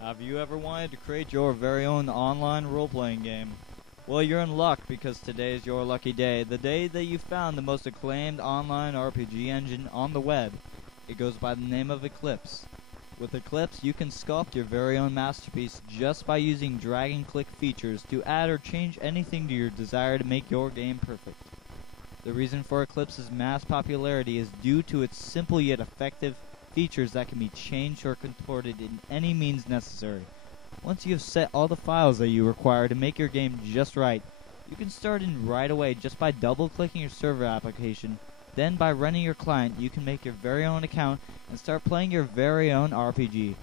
Have you ever wanted to create your very own online role-playing game? Well, you're in luck because today is your lucky day, the day that you found the most acclaimed online RPG engine on the web. It goes by the name of Eclipse. With Eclipse, you can sculpt your very own masterpiece just by using drag and click features to add or change anything to your desire to make your game perfect. The reason for Eclipse's mass popularity is due to its simple yet effective features that can be changed or contorted in any means necessary. Once you have set all the files that you require to make your game just right, you can start in right away just by double-clicking your server application. Then by running your client, you can make your very own account and start playing your very own RPG.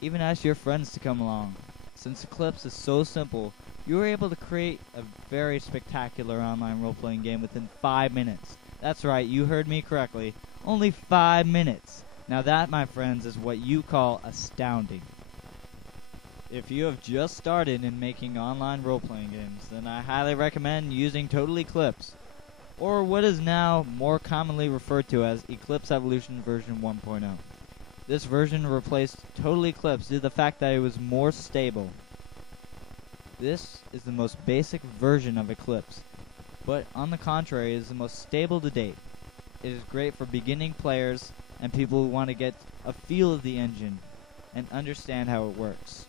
Even ask your friends to come along. Since Eclipse is so simple, you are able to create a very spectacular online role-playing game within 5 minutes. That's right, you heard me correctly. Only 5 minutes. Now that, my friends, is what you call astounding. If you have just started in making online role-playing games, then I highly recommend using Total Eclipse, or what is now more commonly referred to as Eclipse Evolution version 1.0. This version replaced Total Eclipse due to the fact that it was more stable. This is the most basic version of Eclipse, but on the contrary is the most stable to date. It is great for beginning players and people who want to get a feel of the engine and understand how it works.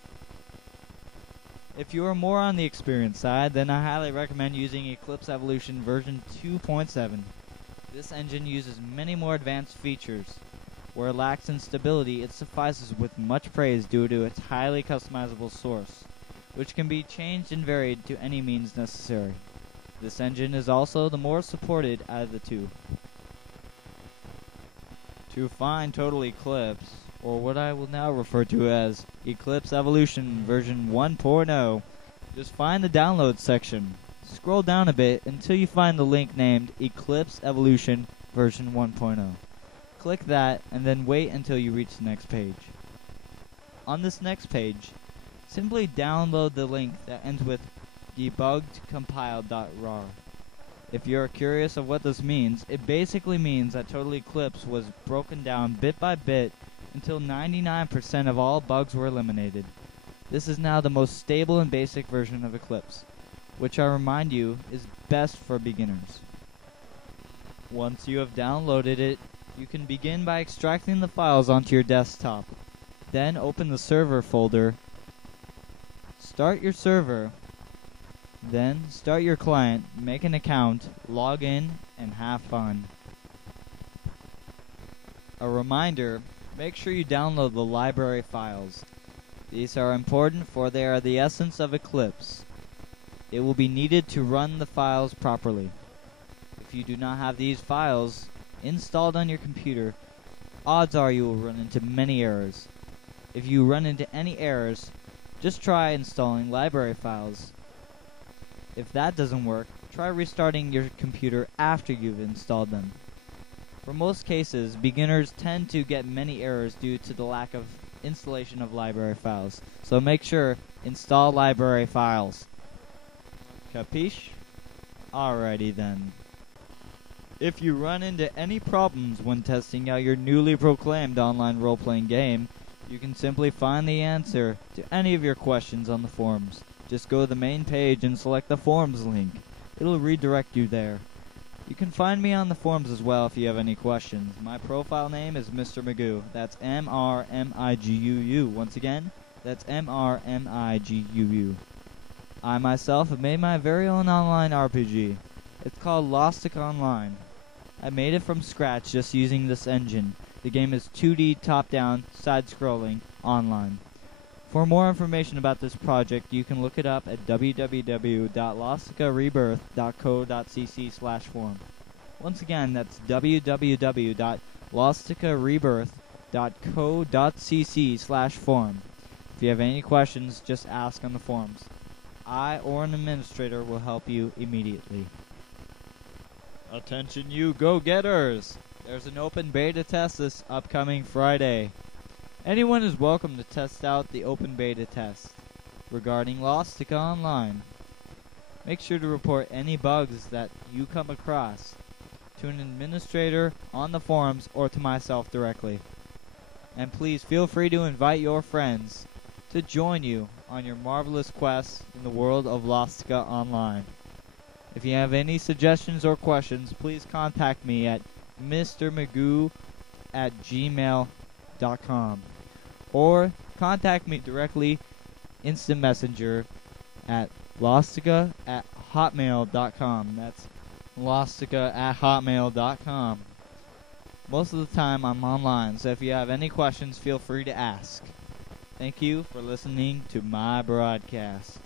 If you are more on the experienced side, then I highly recommend using Eclipse Evolution version 2.7. This engine uses many more advanced features. Where it lacks in stability, it suffices with much praise due to its highly customizable source, which can be changed and varied to any means necessary. This engine is also the more supported out of the two. To find Total Eclipse, or what I will now refer to as Eclipse Evolution version 1.0, just find the download section. Scroll down a bit until you find the link named Eclipse Evolution version 1.0. Click that and then wait until you reach the next page. On this next page, simply download the link that ends with debuggedcompiled.rar. If you're curious of what this means, it basically means that Total Eclipse was broken down bit by bit until 99% of all bugs were eliminated. This is now the most stable and basic version of Eclipse, which I remind you is best for beginners. Once you have downloaded it, you can begin by extracting the files onto your desktop. Then open the server folder, start your server, then start your client, make an account, log in, and have fun. A reminder, make sure you download the library files. These are important for they are the essence of Eclipse. It will be needed to run the files properly. If you do not have these files installed on your computer, odds are you will run into many errors. If you run into any errors, just try installing library files. If that doesn't work, try restarting your computer after you've installed them. For most cases, beginners tend to get many errors due to the lack of installation of library files, so make sure install library files. Capiche? Alrighty then. If you run into any problems when testing out your newly proclaimed online role-playing game, you can simply find the answer to any of your questions on the forums. Just go to the main page and select the forums link. It'll redirect you there. You can find me on the forums as well if you have any questions. My profile name is Mr. Magoo. That's M-R-M-I-G-U-U. Once again, that's M-R-M-I-G-U-U. I myself have made my very own online RPG. It's called Lostica Online. I made it from scratch just using this engine. The game is 2D top-down, side-scrolling, online. For more information about this project, you can look it up at www.losticarebirth.co.cc/forum. Once again, that's www.losticarebirth.co.cc/forum. If you have any questions, just ask on the forums. I or an administrator will help you immediately. Attention you go-getters! There's an open beta test this upcoming Friday. Anyone is welcome to test out the open beta test regarding Lostica Online. Make sure to report any bugs that you come across to an administrator on the forums or to myself directly. And please feel free to invite your friends to to join you on your marvelous quest in the world of Lostica Online. If you have any suggestions or questions, please contact me at mrmagoo@gmail.com or contact me directly instant messenger at lostica@hotmail.com. That's lostica@hotmail.com. Most of the time I'm online, so if you have any questions, feel free to ask. Thank you for listening to my broadcast.